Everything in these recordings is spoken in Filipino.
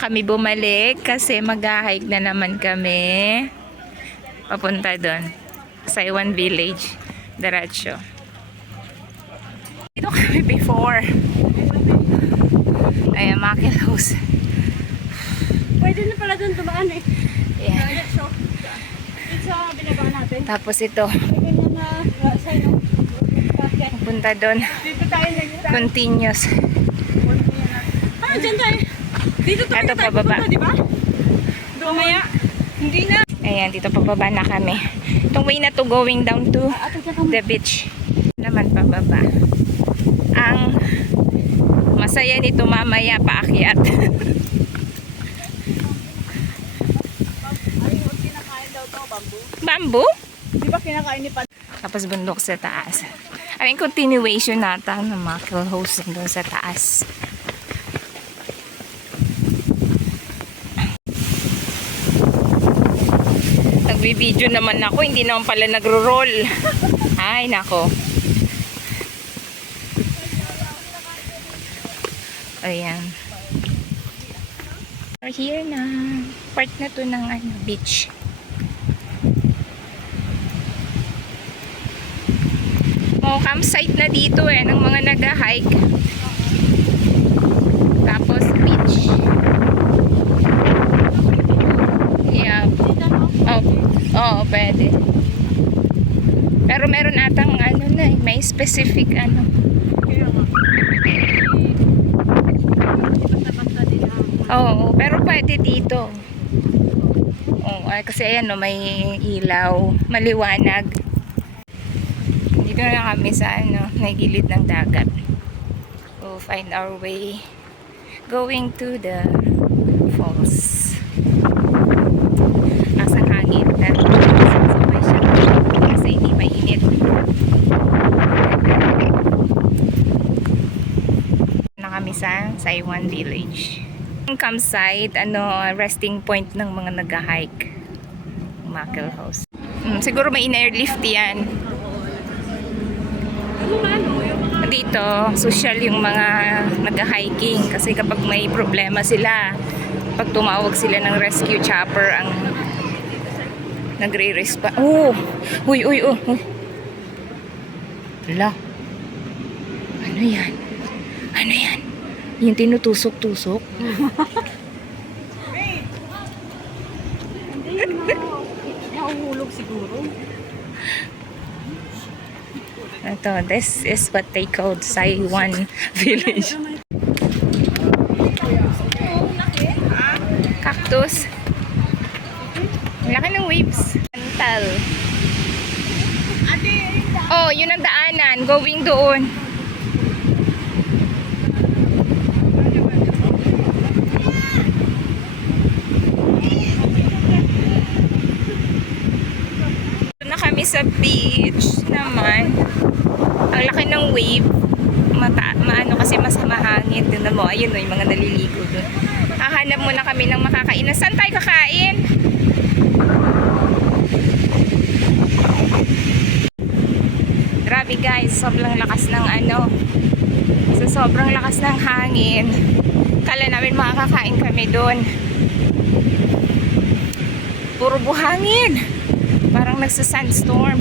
naman kami bumalik kasi mag-hike na naman kami. Papunta doon. Saiwan Village. Diretso. Dito kami before. Ayan, Makilos. Pwede na pala doon dumaan eh. Ayan. Dito sa binaba natin. Tapos ito. Pwede na sa'yo. Punta doon. Dito tayo na. Continuous. Dyan tayo. Dito tayo Ito pababa. di ba? Doon maya. Hindi na. Ayan, dito pababa na kami. Itong way na to going down to the beach. Naman pababa. Ang masaya nito mamaya paakyat. Kinakain daw to, bamboo. Bamboo? Di ba kinakain ni Pat? Tapos bundok sa taas. Ay, continuation nata ng Makilos doon sa taas. Nagbibideo naman ako, hindi naman pala nagro-roll. Ay, nako. Ayan. We're here na. Part na to ng beach. Oh, campsite na dito eh, ng mga nag-hike. Tapos beach. Yeah. Oh, pwede. Pero meron atang ano na eh, may specific ano. Oo, pero pwede dito. Oh, ay, kasi ayan no, may ilaw, maliwanag. Dito na kami sa ano, gilid ng dagat. We'll find our way going to the falls. Asang hangin na sasabay siya kasi hindi mainit. Na kami sa Saiwan Village. Yung campsite, ano, resting point ng mga nag-hike. Makilos. Siguro may in-airlift yan. Dito, social yung mga nag-hiking kasi kapag may problema sila, pag tumawag sila ng rescue chopper ang nagre-respond. Oh! Uy! Hala. Ano yan? Ano yan? Yung tinutusok-tusok? Hindi nahuhulog siguro. Ito, this is what they called Saiwan Village. Cactus. Ang laki ng waves. Antal. Oh, yun ang daanan. Going doon. Na kami sa beach naman. Ang laki ng wave. Maano kasi mas mahangin. Tignan mo, ayun yung mga naliligo doon. Hahanap muna kami ng makakainan. Saan tayo kakain? Grabe guys, sobrang lakas ng ano. So sobrang lakas ng hangin. Kala namin makakakain kami doon. Puro buhangin. Parang nagsa-sandstorm.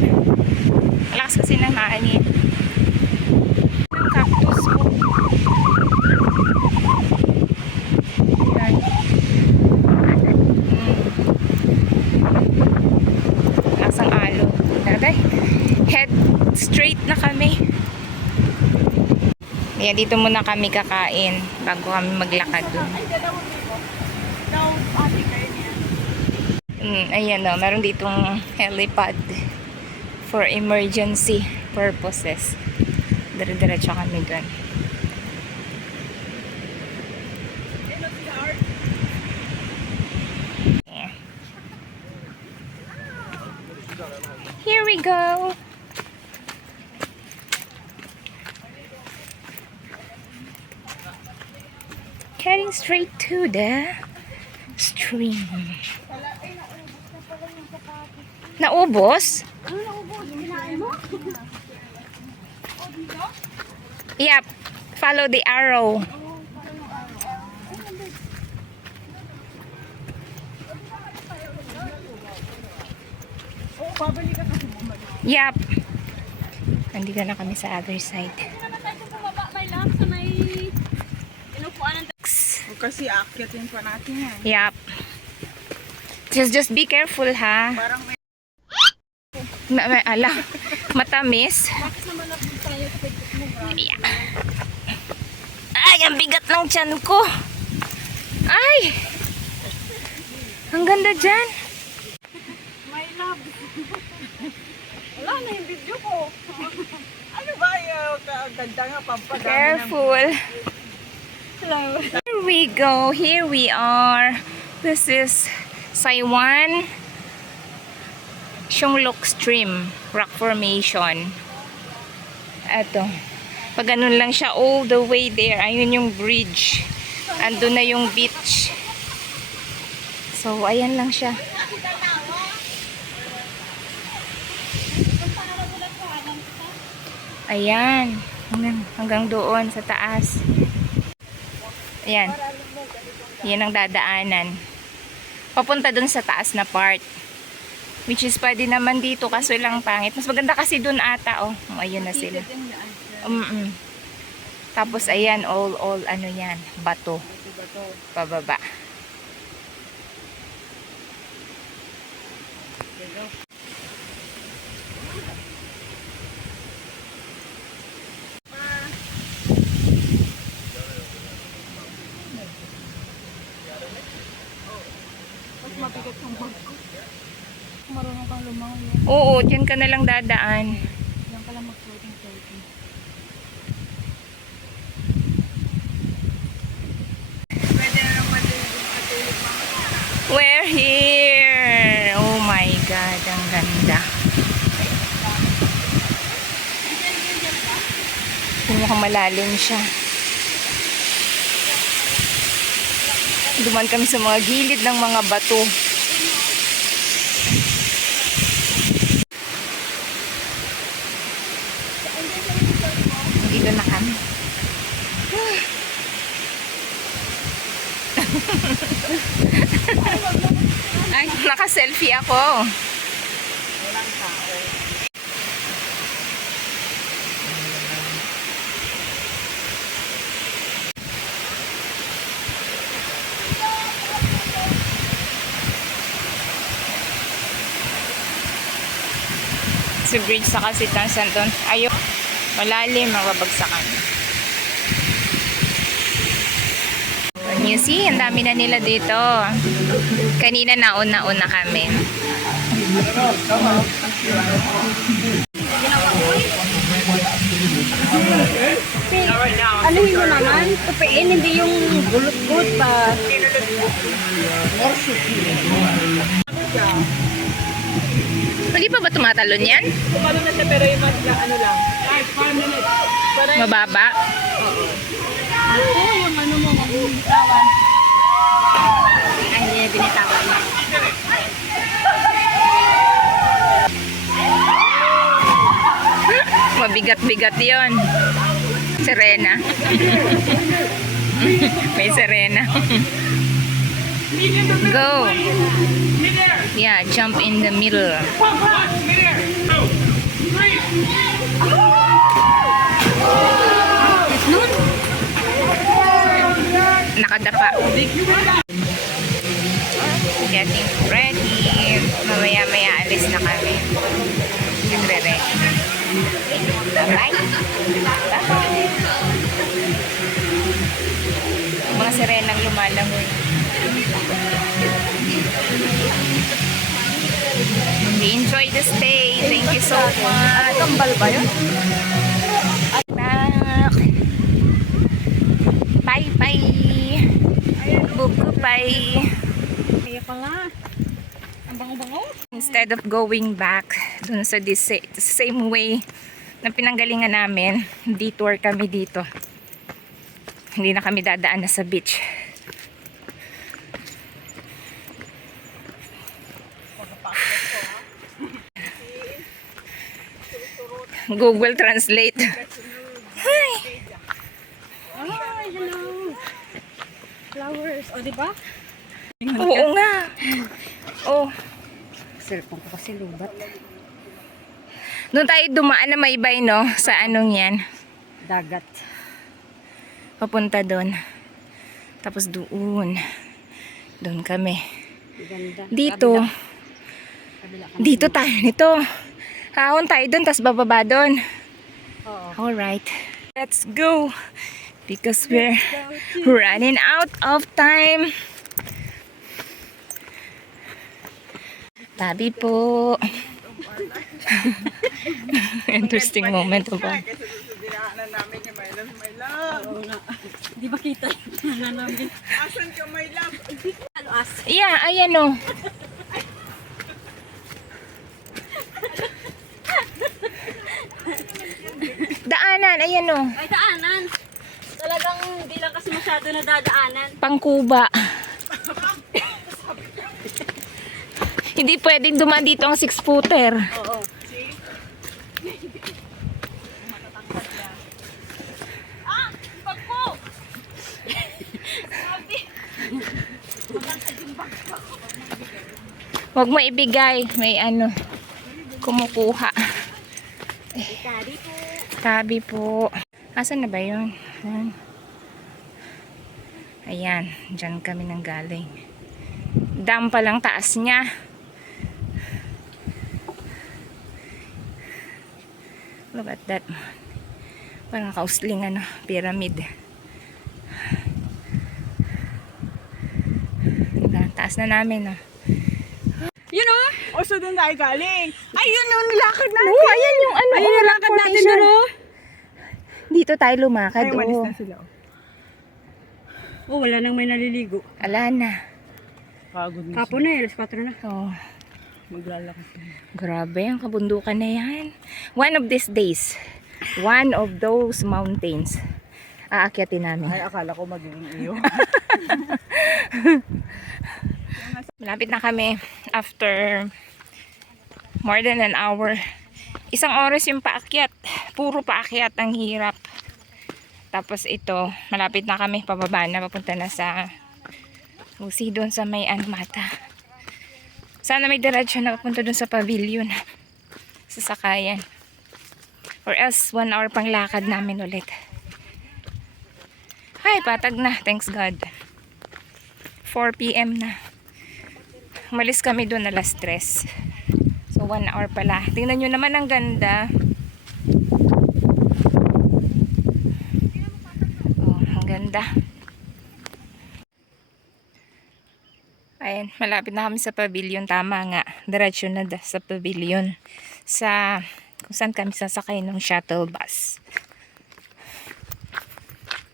Lakas kasi ng hangin. Ang cactus po. Yan. Lasang alo. Daday. Head straight na kami. Ayan, dito muna kami kakain bago kami maglakad doon. Ayan o, meron ditong helipad for emergency purposes. Dire-diretso kami doon. Yeah. Here we go. Heading straight to the stream. Naubos? Ano naubos? Kinain mo? Yep. Follow the arrow. Pabalik ka kasi bumalik. Yap. Nandito na kami sa other side. Hindi naman tayo bumaba, my love, sa may inupuan ng kasi aakyatin pa natin yan. Yap. Just be careful ha. Parang may Ala, matamis. bakit naman napunta tayo sa pagkit mo, bro? Yeah. Ay, ang bigat ng tiyan ko. Ay! Ang ganda dyan. My love. Wala na yung video ko. Ano ba yung ganda nga pampadami ng... Careful. Hello. Here we go. Here we are. This is Saiwan Shunglok Stream Rock Formation. Ito. Pag ganun lang siya all the way there. Ayun yung bridge. Andun na yung beach. So, ayan lang siya. Ayan. Hanggang doon sa taas. Ayan. Yan ang dadaanan. Papunta dun sa taas na part. Which is pwede naman dito kaso lang pangit. Mas maganda kasi dun ata. Oh, ayun na sila. Tapos ayan, all ano yan, bato. Pababa. Mas mabigat yung bag ko. Marunong kang lumangoy. Oo, dyan ka na lang dadaan. Yan ka lang mag-floating. Pwede na lang matulog mamaya. We're here! Oh my God, ang ganda. Mukhang malalim siya. Duman kami sa mga gilid ng mga bato. Dito na kami. Ay, naka-selfie ako. Walang tao. Si bridge sa Kasitan Santon. Ayun. Malalim, mababagsakan. You see, ang dami na nila dito. Kanina nauna-una kami. Ano yun naman? Tupiin, hindi yung gulot-gulot pa. Hindi pa ba tumatalon yan? Kumalo na siya pero yung ano lang. 5 minutes. Para Mababa? yung ano mo, binitawan. Ay, hindi binitawan na. Mabigat-bigat yon. Serena. May Serena. Go. Yeah, jump in the middle. Nakadapa. Getting ready. Mamaya-maya alis na kami. Nagre-ready. Bye-bye. Bye-bye. Mga sirenang lumalangoy. Enjoy the stay. Thank you so much. Kambal ba yun? Back. Bye-bye. Goodbye. Kaya pala. Ang bango-bango. Instead of going back dun sa same way na pinanggalingan namin, detour kami dito. Hindi na kami dadaan na sa beach. Google Translate. Hi. Ay, hello. Flowers. O, diba? Oo nga. Oh, Cellphone ko kasi lubat. Doon tayo dumaan na may bay, no? Sa anong yan. Dagat. Papunta doon. Tapos doon. Doon kami. Ganda. Dito. Dito tayo nito. Haon tayo doon, tapos bababa doon. Oo. Alright. Let's go. Because we're running out of time. Tabi po. Interesting moment po ba? Kasi susudiraan namin yung my love, my love. Oo nga. Di ba kita? Namin. Asan ka, my love? Ano as? Yeah, ayan o. Daanan, ayan o. Ay, daanan. Talagang hindi lang kasi masyado na dadaanan. Pangkuba. Hindi pwedeng dumaan dito ang 6-footer. Oo. Huwag mo ibigay. May ano. Kumukuha. Ikari po. Tabi po. Asan na ba yun? Ayan. Ayan. Diyan kami nang galing. Dam pa lang taas niya. Look at that. Parang kausling ano, pyramid. Taas na namin. Oh. Yun o. O, so doon tayo galing. Ayun yung nilakad natin. Oo, ayan yung ano. Ayun yung nilakad natin doon o. Dito tayo lumakad. Ay, umalis Oh. na sila. Oh, wala nang may naliligo. Ala na. Pagod na. Kapo na eh, alas 4 na. Oh. Maglalakad na. Grabe, ang kabundukan na yan. One of these days, one of those mountains, aakyatin namin. Ay, akala ko magiging iyo. Malapit na kami after more than an hour. Isang oras yung paakyat. Puro paakyat, ang hirap. Tapos ito, malapit na kami pababa na, papunta na sa Lucy doon sa may Anmata. Sana may diretsyon na papunta doon sa pavilion. Sa sakayan. Or else 1 hour pang lakad namin ulit. Ay, patag na. Thanks God. 4 PM na. Umalis kami doon alas 3. So 1 hour pala. Tingnan nyo naman, ang ganda. Oh, ang ganda. Ayan, malapit na kami sa pavilion. Tama nga. Diretso na sa pavilion. Sa kung saan kami sasakay ng shuttle bus.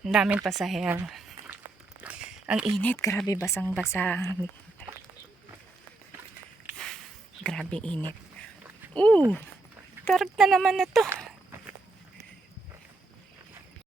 Ang daming pasahero. Ang init. Grabe, basang-basa. Grabe init. Tarag na naman na to.